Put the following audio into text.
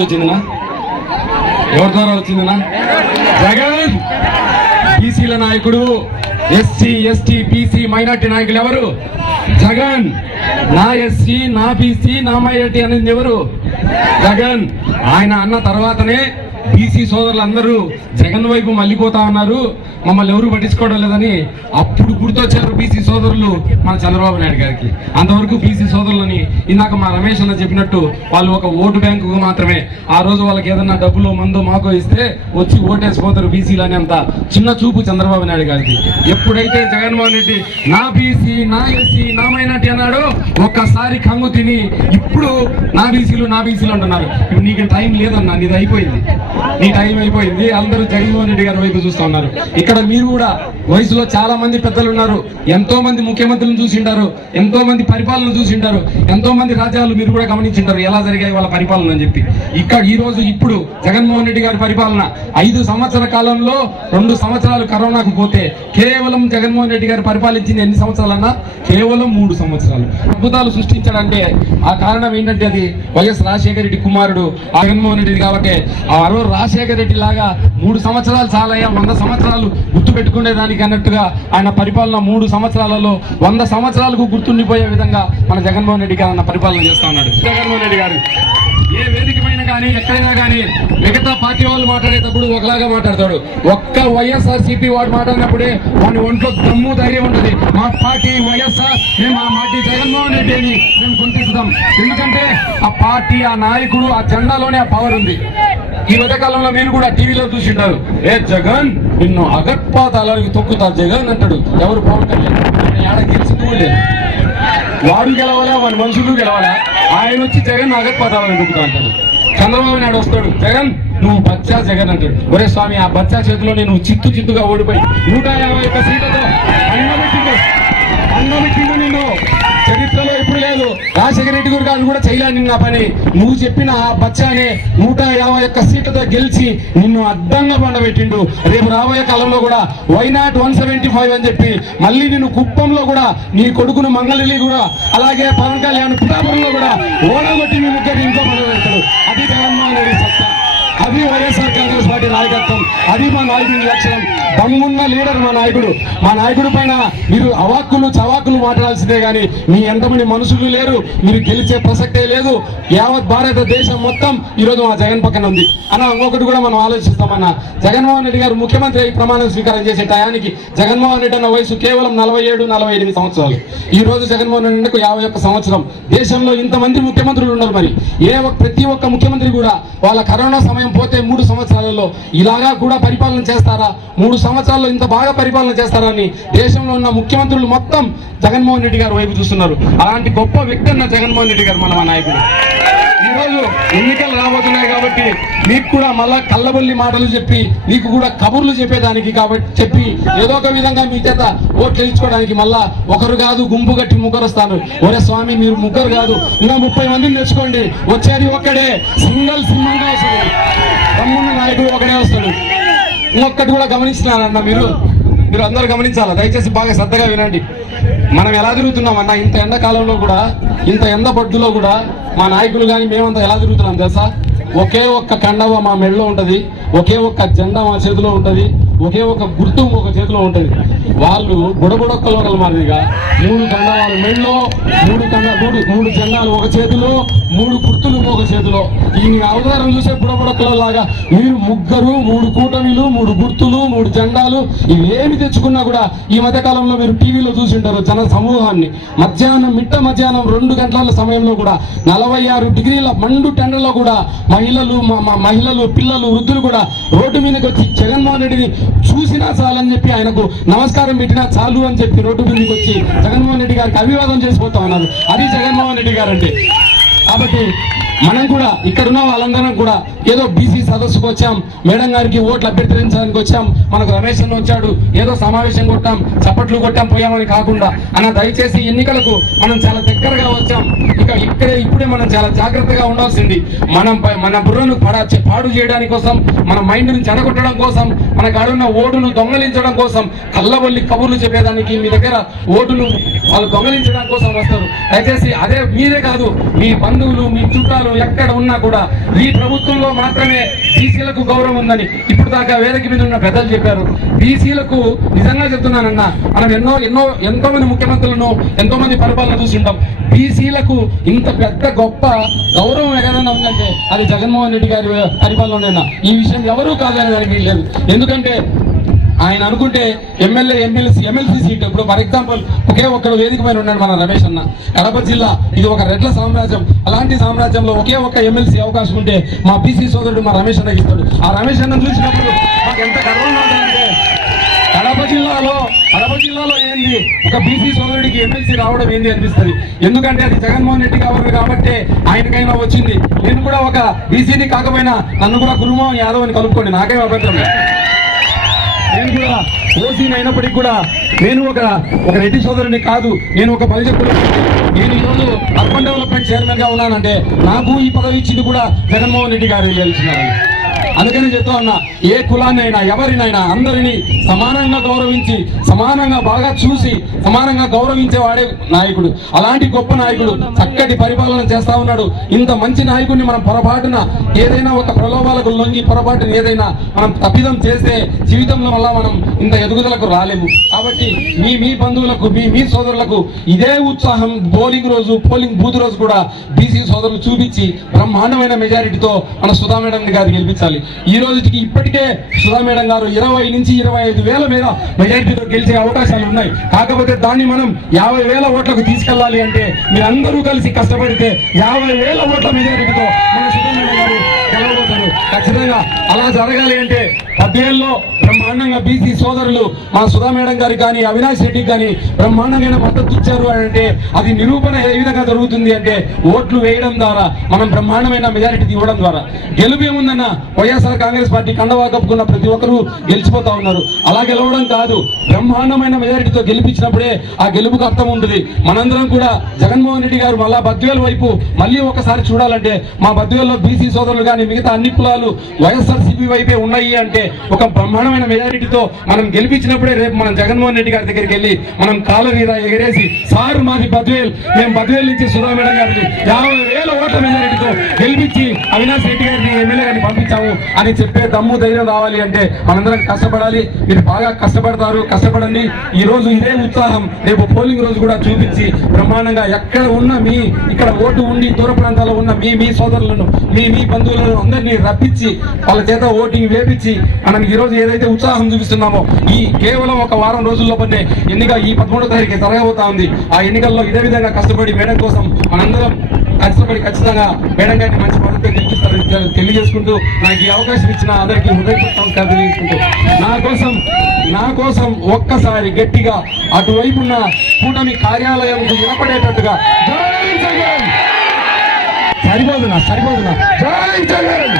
వచ్చిందినా? ఎవరి ద్వారా వచ్చిందినా? జగన్! బీసీల నాయకుడు ఎస్సీ ఎస్టీ బీసీ మైనార్టీ నాయకులు ఎవరు? జగన్! నా ఎస్సీ నా బీసీ నా మైనార్టీ అనేది ఎవరు? జగన్! ఆయన అన్న తర్వాతనే బీసీ సోదరులందరూ జగన్ వైపు మళ్ళీపోతా ఉన్నారు. మమ్మల్ని ఎవరు పట్టించుకోవడం లేదని అప్పుడు గుర్తొచ్చారు బీసీ సోదరులు మన చంద్రబాబు నాయుడు గారికి. అంతవరకు బీసీ సోదరులని ఇందాక మా రమేష్ అన్న చెప్పినట్టు వాళ్ళు ఒక ఓటు బ్యాంకు మాత్రమే. ఆ రోజు వాళ్ళకి ఏదన్నా డబ్బులు మందు మాకో ఇస్తే వచ్చి ఓటేసిపోతారు బీసీలు అని అంత. చిన్న చూపు చంద్రబాబు నాయుడు గారికి. ఎప్పుడైతే జగన్మోహన్ రెడ్డి నా బీసీ నా ఎస్సీ నా మైనార్టీ అన్నాడో ఒక్కసారి కంగు తిని ఇప్పుడు నా బీసీలు నా బీసీలు అంటున్నారు. ఇప్పుడు నీకు టైం లేదన్నా నీది అయిపోయింది. మీ టైం అయిపోయింది అందరూ జగన్మోహన్ రెడ్డి గారి వైపు చూస్తా ఉన్నారు. ఇక్కడ మీరు కూడా వయసులో చాలా మంది పెద్దలు ఉన్నారు. ఎంతో మంది ముఖ్యమంత్రులను చూసింటారు. ఎంతో మంది పరిపాలన చూసింటారు. ఎంతో మంది రాజ్యాలు మీరు కూడా గమనించింటారు. ఎలా జరిగాయి వాళ్ళ పరిపాలన అని చెప్పి. ఇక్కడ ఈ రోజు ఇప్పుడు జగన్మోహన్ రెడ్డి గారి పరిపాలన ఐదు సంవత్సర కాలంలో రెండు సంవత్సరాలు కరోనాకు పోతే కేవలం జగన్మోహన్ రెడ్డి గారు పరిపాలించింది ఎన్ని సంవత్సరాలన్నా కేవలం మూడు సంవత్సరాలు. అద్భుతాలు సృష్టించాడంటే ఆ కారణం ఏంటంటే అది వైఎస్ రాజశేఖర రెడ్డి కుమారుడు ఆ జగన్మోహన్ రెడ్డి కాబట్టి ఆ రోజు రాజశేఖర రెడ్డి లాగా మూడు సంవత్సరాలు చాలయ్యా వంద సంవత్సరాలు గుర్తు పెట్టుకునేదానికి అన్నట్టుగా ఆయన పరిపాలన మూడు సంవత్సరాలలో వంద సంవత్సరాలకు గుర్తుండిపోయే విధంగా మన జగన్మోహన్ రెడ్డి గారు అన్న పరిపాలన చేస్తా ఉన్నాడు. జగన్మోహన్ రెడ్డి గారు ఏ వేదిక పైన కానీ ఎక్కడైనా కానీ మిగతా పార్టీ వాళ్ళు మాట్లాడేటప్పుడు ఒకలాగా మాట్లాడతాడు. ఒక్క వైఎస్ఆర్ సిపి వాడు మాట్లాడినప్పుడే వాడి ఒంట్లో దమ్ము ధైర్యం ఉంటుంది. మా పార్టీ వైఎస్ఆర్ మేము ఆ పార్టీ జగన్మోహన్ రెడ్డి అని మేము గుర్తిస్తాం. ఎందుకంటే ఆ పార్టీ ఆ నాయకుడు ఆ జెండాలోనే ఆ పవర్ ఉంది. ఈ మధ్య కాలంలో మీరు కూడా టీవీలో చూసింటారు. ఏ జగన్ నిన్ను అగత్పాతాలకి తొక్కుతా జగన్ అంటాడు. ఎవరు పవన్ కళ్యాణ్ ఏడ గెలిచింది కూడా లేదు. వాడు గెలవాలా? వాడి మనుషులు గెలవాలా? ఆయన వచ్చి జగన్ అగత్పాతాలను తొక్కుతా అంటాడు. చంద్రబాబు నాయుడు వస్తాడు. జగన్ నువ్వు బచ్చా జగన్ అంటాడు. ఒరే స్వామి ఆ బచ్చా చేతిలో నేను చిత్తు చిత్తుగా ఓడిపోయి నూట యాభై ఒక్క సీట్లతో అన్నబెట్టిండు అన్నబెట్టిండు నిన్ను. గారు రాజశేఖర రెడ్డి గారు గారు కూడా చేయలేని నా పని. నువ్వు చెప్పిన ఆ బచ్చానే నూట యాభై ఒక్క సీట్లతో గెలిచి నిన్ను అడ్డంగా పండబెట్టిండు. రేపు రాబోయే కాలంలో కూడా why not one seventy five అని చెప్పి మళ్ళీ నిన్ను కుప్పంలో కూడా నీ కొడుకును మంగళలి కూడా అలాగే పవన్ కళ్యాణ్ పిఠాపురంలో కూడా ఓడగొట్టి మీ ముగ్గురు ఇంకో పండబెడతాడు అది జగన్మోహన్ రెడ్డి సత్తా. అది వైఎస్ఆర్ కాంగ్రెస్ పార్టీ నాయకత్వం. అది మా నాయకుడి లక్షణం. దమ్మున్న లీడర్ మా నాయకుడు. మా నాయకుడి పైన మీరు అవాక్కులు చవాకులు మాట్లాడాల్సిందే కానీ మీ ఎంతమంది మనుషులు లేరు మీరు గెలిచే ప్రసక్తే లేదు. యావత్ భారతదేశం మొత్తం ఈరోజు మా జగన్ పక్కన ఉంది. అన్న ఇంకొకటి కూడా మనం ఆలోచిస్తామన్న. జగన్మోహన్ రెడ్డి గారు ముఖ్యమంత్రి అయి ప్రమాణం స్వీకారం చేసే టయానికి జగన్మోహన్ రెడ్డి అన్న వయసు కేవలం నలభై ఏడు నలభై ఎనిమిది సంవత్సరాలు. ఈ రోజు జగన్మోహన్ రెడ్డికి యాభై ఒక్క సంవత్సరం. దేశంలో ఇంతమంది ముఖ్యమంత్రులు ఉన్నారు మరి. ఏ ఒక్క ప్రతి ఒక్క ముఖ్యమంత్రి కూడా వాళ్ళ కరోనా సమయం పోతే మూడు సంవత్సరాలలో ఇలాగా కూడా పరిపాలన చేస్తారా? మూడు సంవత్సరాల్లో ఇంత బాగా పరిపాలన చేస్తారని దేశంలో ఉన్న ముఖ్యమంత్రులు మొత్తం జగన్మోహన్ రెడ్డి గారు వైపు చూస్తున్నారు. అలాంటి గొప్ప వ్యక్తి అన్న జగన్మోహన్ రెడ్డి గారు మన మా నాయకుడు. ఈరోజు ఎన్నికలు రాబోతున్నాయి కాబట్టి మీకు కూడా మళ్ళా కళ్ళబొల్లి మాటలు చెప్పి మీకు కూడా కబుర్లు చెప్పేదానికి కాబట్టి చెప్పి ఏదో ఒక విధంగా మీ చేత ఓట్లు వేయించుకోవడానికి మళ్ళా ఒకరు కాదు గుంపు కట్టి ముగ్గురు వస్తారు ఒరే స్వామి మీరు ముగ్గురు కాదు. ఇంకా ముప్పై మందిని తెచ్చుకోండి. వచ్చేది ఒక్కడే. సింగల్ సింహంగా వస్తుంది. తమ్మున్న నాయకుడు ఒకడే వస్తాడు. ఇంకొకటి కూడా గమనిస్తున్నారన్న మీరు? మీరు అందరూ గమనించాలా? దయచేసి బాగా శ్రద్ధగా వినండి. మనం ఎలా తిరుగుతున్నాం అన్న ఇంత ఎండాకాలంలో కూడా ఇంత ఎండ పట్టులో కూడా మా నాయకులు కానీ మేమంతా ఎలా తిరుగుతున్నాం తెలుసా? ఒకే ఒక్క కండవ మా మెడలో ఉంటుంది ఒకే ఒక్క జెండా మా చేతిలో ఉంటుంది ఒకే ఒక గుర్తు ఒక చేతిలో ఉంటుంది. వాళ్ళు బుడబుడొక్కల మాదిరిగా. మూడు కండవాలు మెడలో మూడు కండ మూడు మూడు జెండాలు ఒక చేతిలో మూడు గుర్తులు ఒక చేతిలో. ఈ అవతారం చూసే బుడబుడొక్కల లాగా మీరు ముగ్గురు మూడు కూటమిలు మూడు గుర్తులు మూడు జెండాలు ఇవేమి తెచ్చుకున్నా కూడా ఈ మధ్యకాలంలో మీరు టీవీలో చూసింటారు జన సమూహాన్ని. మధ్యాహ్నం మిట్ట మధ్యాహ్నం రెండు గంటల సమయంలో కూడా నలభై ఆరు డిగ్రీల మండు టెండర్లో కూడా మహిళలు మహిళలు పిల్లలు వృద్ధులు కూడా రోడ్డు మీదకి వచ్చి జగన్మోహన్ రెడ్డిని చూసినా చాలని చెప్పి ఆయనకు నమస్కారం పెట్టినా చాలు అని చెప్పి రోడ్డు మీదకి వచ్చి జగన్మోహన్ రెడ్డి గారికి అభివాదం చేసిపోతా ఉన్నారు. అది జగన్మోహన్ రెడ్డి గారు అంటే కాబట్టి మనం కూడా ఇక్కడ ఉన్న వాళ్ళందరం కూడా ఏదో బీసీ సదస్సుకు వచ్చాం మేడం గారికి ఓట్లు అభ్యర్థించడానికి వచ్చాం మనకు రమేష్ అన్న వచ్చాడు ఏదో సమావేశం కొట్టాం చప్పట్లు కొట్టాం పోయామని కాకుండా అన్న దయచేసి ఎన్నికలకు మనం చాలా దగ్గరగా వచ్చాం. ఇక ఇక్కడే ఇప్పుడే మనం చాలా జాగ్రత్తగా ఉండాల్సింది. మనం మన బుర్రను పడా పాడు చేయడానికి కోసం మన మైండ్ని చెడగొట్టడం కోసం మన కాడున్న ఓటును దొంగలించడం కోసం కళ్ళబొల్లి కబుర్లు చెప్పేదానికి మీ దగ్గర ఓటును వాళ్ళు దొంగలించడానికి కోసం వస్తారు. దయచేసి అదే మీరే కాదు మీ బంధువులు మీ చుట్టాలు ఎక్కడ ఉన్నా కూడా ఈ ప్రభుత్వంలో మాత్రమే బీసీలకు గౌరవం ఉందని ఇప్పుడు దాకా వేదిక మీద ఉన్న పెద్దలు చెప్పారు. బీసీలకు నిజంగా చెప్తున్నానన్న మనం ఎన్నో ఎన్నో ఎంతో మంది ముఖ్యమంత్రులను ఎంతో మంది పరిపాలన చూస్తుంటాం బీసీలకు ఇంత పెద్ద గొప్ప గౌరవం ఏదైనా ఉందంటే అది జగన్మోహన్ రెడ్డి గారి పరిపాలన ఈ విషయం ఎవరూ కాదని దానికి లేదు ఎందుకంటే ఆయన అనుకుంటే ఎమ్మెల్యే ఎమ్మెల్సీ ఎమ్మెల్సీ సీట్. ఇప్పుడు ఫర్ ఎగ్జాంపుల్ ఒకే ఒక్కడు వేదిక పైన ఉన్నాడు మన రమేష్ అన్న. కడప జిల్లా ఇది ఒక రెడ్ల సామ్రాజ్యం. అలాంటి సామ్రాజ్యంలో ఒకే ఒక్క ఎమ్మెల్సీ అవకాశం ఉంటే మా బీసీ సోదరుడు మా రమేష్ అన్న ఇస్తాడు. ఆ రమేష్ అన్న చూసినప్పుడు మాకు ఎంత గర్వంగా ఉంటుందంటే కడప జిల్లాలో కడప జిల్లాలో ఏంది? ఒక బీసీ సోదరుడికి ఎమ్మెల్సీ రావడం ఏంది అనిపిస్తుంది. ఎందుకంటే అది జగన్మోహన్ రెడ్డి గారు కాబట్టి ఆయనకైనా వచ్చింది. నేను కూడా ఒక బీసీని కాకపోయినా నన్ను కూడా గురుమోహన్ యాదవ్ అని కలుపుకోండి. నాకేం అభ్యంతరం నేను కూడా ఓసీని అయినప్పటికీ కూడా నేను ఒక ఒక రెడ్డి సోదరుని కాదు నేను ఒక బలిజ నేను ఈరోజు అర్బన్ డెవలప్మెంట్ చైర్మన్గా ఉన్నానంటే నాకు ఈ పదవి ఇచ్చింది కూడా జగన్మోహన్ రెడ్డి గారు గెలిచినారు అందుకని చెప్తా ఉన్నా ఏ కులాన్నైనా ఎవరినైనా అందరినీ సమానంగా గౌరవించి సమానంగా బాగా చూసి సమానంగా గౌరవించేవాడే నాయకుడు. అలాంటి గొప్ప నాయకుడు చక్కటి పరిపాలన చేస్తా ఉన్నాడు. ఇంత మంచి నాయకుడిని మనం పొరపాటున ఏదైనా ఒక ప్రలోభాలకు లొంగి పొరపాటున ఏదైనా మనం తప్పిదం చేస్తే జీవితంలో వల్ల మనం ఇంత ఎదుగుదలకు రాలేము. కాబట్టి మీ మీ బంధువులకు మీ మీ సోదరులకు ఇదే ఉత్సాహం పోలింగ్ రోజు పోలింగ్ బూత్ రోజు కూడా బీసీ సోదరులు చూపించి బ్రహ్మాండమైన మెజారిటీతో మన సుధా మేడం గారు గెలిపించాలి. ఈ రోజుకి ఇప్పటికే సుధా మేడం గారు ఇరవై నుంచి ఇరవై ఐదు వేల మీద మెజారిటీతో గెలిచే అవకాశాలు ఉన్నాయి. కాకపోతే దాన్ని మనం యాభై వేల ఓట్లకు తీసుకెళ్ళాలి అంటే మీరందరూ కలిసి కష్టపడితే యాభై వేల ఓట్ల మెజారిటీతో మన ఖచ్చితంగా అలా జరగాలి అంటే పద్వేల్లో బ్రహ్మాండంగా బీసీ సోదరులు మా సుధా మేడం గారికి కానీ అవినాష్ రెడ్డికి కానీ బ్రహ్మాండమైన మద్దతు ఇచ్చారు అని అంటే అది నిరూపణ ఏ విధంగా జరుగుతుంది అంటే ఓట్లు వేయడం ద్వారా మనం బ్రహ్మాండమైన మెజారిటీ ఇవ్వడం ద్వారా. గెలుపు ఏముందన్న వైఎస్ఆర్ కాంగ్రెస్ పార్టీ కండవా కప్పుకున్న ప్రతి ఒక్కరూ గెలిచిపోతా ఉన్నారు. అలా గెలవడం కాదు బ్రహ్మాండమైన మెజారిటీతో గెలిపించినప్పుడే ఆ గెలుపుకు అర్థం ఉంటుంది. మనందరం కూడా జగన్మోహన్ రెడ్డి గారు మళ్ళా బద్వేల్ వైపు మళ్ళీ ఒకసారి చూడాలంటే మా బద్వేల్లో బీసీ సోదరులు కానీ మిగతా అన్ని కులాలు వైఎస్ఆర్సీపీ వైపే ఉన్నాయి అంటే ఒక బ్రహ్మాండమైన మెజారిటీతో మనం గెలిపించినప్పుడే రేపు మనం జగన్మోహన్ రెడ్డి గారి దగ్గరికి వెళ్ళి మనం కాళ్ళ మీద ఎగరేసి సార్ మాది బద్వేల్ మేము బద్వేల్ నుంచి సుధా మేడం గారిని యాభై వేల ఓట్ల మెజారిటీతో గెలిపించి అవినాష్ రెడ్డి గారిని ఎమ్మెల్యే గారిని పంపించాము అని చెప్పే దమ్ము ధైర్యం రావాలి అంటే మనందరం కష్టపడాలి. మీరు బాగా కష్టపడతారు కష్టపడండి. ఈ రోజు ఇదే ఉత్సాహం. రేపు పోలింగ్ రోజు కూడా చూపించి బ్రహ్మాండంగా ఎక్కడ ఉన్న మీ ఇక్కడ ఓటు ఉండి దూర ప్రాంతాల్లో ఉన్న మీ మీ సోదరులను మీ మీ బంధువులను అందరినీ రప్పించి వాళ్ళ చేత ఓటింగ్ వేపించి మనం ఈ రోజు ఏదైతే ఉత్సాహం చూపిస్తున్నామో ఈ కేవలం ఒక వారం రోజుల్లోపనే ఎన్నిక ఈ పదమూడో తారీఖు జరగబోతా ఉంది. ఆ ఎన్నికల్లో ఇదే విధంగా కష్టపడి మేడం కోసం మనందరం కష్టపడి ఖచ్చితంగా మేడం గారిని మంచి ప్రభుత్వం గెలిపిస్తారని తెలియజేసుకుంటూ నాకు ఈ అవకాశం ఇచ్చిన అందరికీ హృదయపూర్వక నమస్కారం తెలియజేసుకుంటూ నా కోసం నా కోసం ఒక్కసారి గట్టిగా అటువైపు ఉన్న కూటమి కార్యాలయం వినపడేటట్టుగా సరిపోదునా సరిపోదునా జై జగన్!